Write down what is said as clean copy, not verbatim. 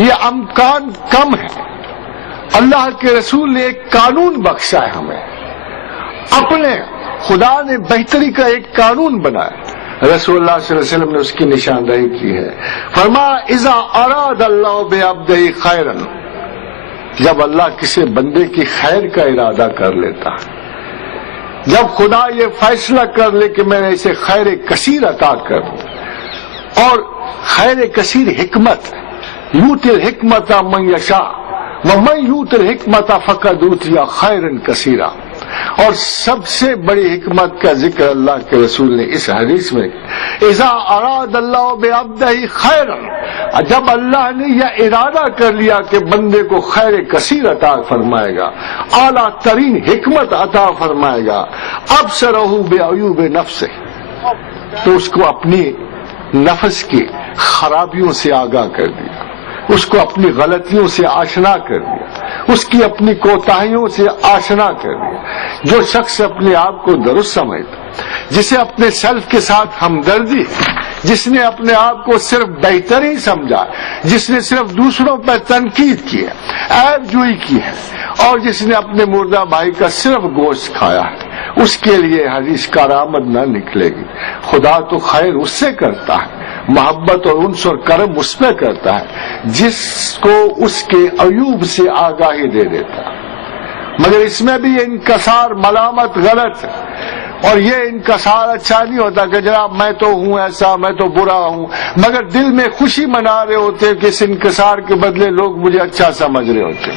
یہ امکان کم ہے. اللہ کے رسول نے ایک قانون بخشا ہے ہمیں، اپنے خدا نے بہتری کا ایک قانون بنایا، رسول اللہ صلی اللہ علیہ وسلم نے اس کی نشاندہی کی ہے. فرمایا اذا اراد اللہ بعبدہ خیرا، جب اللہ کسی بندے کی خیر کا ارادہ کر لیتا ہے، جب خدا یہ فیصلہ کر لے کہ میں نے اسے خیر کثیر عطا کر دوں، اور خیر کثیر حکمت، یؤتی الحکمت من یشاء ومن یؤت الحکمت فقد اوتی خیرا کثیرا. اور سب سے بڑی حکمت کا ذکر اللہ کے رسول نے اس حدیث میں، اذا اراد اللہ بعبدہ خیرا، جب اللہ نے یہ ارادہ کر لیا کہ بندے کو خیر کثیر عطا فرمائے گا، اعلیٰ ترین حکمت عطا فرمائے گا، ابصرہ بعیوب نفسہ، تو اس کو اپنی نفس کی خرابیوں سے آگاہ کر دیا، اس کو اپنی غلطیوں سے آشنا کر دیا، اس کی اپنی کوتاہیوں سے آشنا کر دیا. جو شخص اپنے آپ کو درست سمجھتا، جسے اپنے سیلف کے ساتھ ہمدردی، جس نے اپنے آپ کو صرف بہتر ہی سمجھا، جس نے صرف دوسروں پر تنقید کی ہے، عیب جوئی کی ہے، اور جس نے اپنے مردہ بھائی کا صرف گوشت کھایا ہے، اس کے لیے حدیث کارآمد نہ نکلے گی. خدا تو خیر اس سے کرتا ہے، محبت اور انس اور کرم اس پہ کرتا ہے جس کو اس کے عیوب سے آگاہی دے دیتا ہے. مگر اس میں بھی یہ انکسار، ملامت غلط ہے، اور یہ انکسار اچھا نہیں ہوتا کہ جناب میں تو ہوں ایسا، میں تو برا ہوں، مگر دل میں خوشی منا رہے ہوتے کہ اس انکسار کے بدلے لوگ مجھے اچھا سمجھ رہے ہوتے.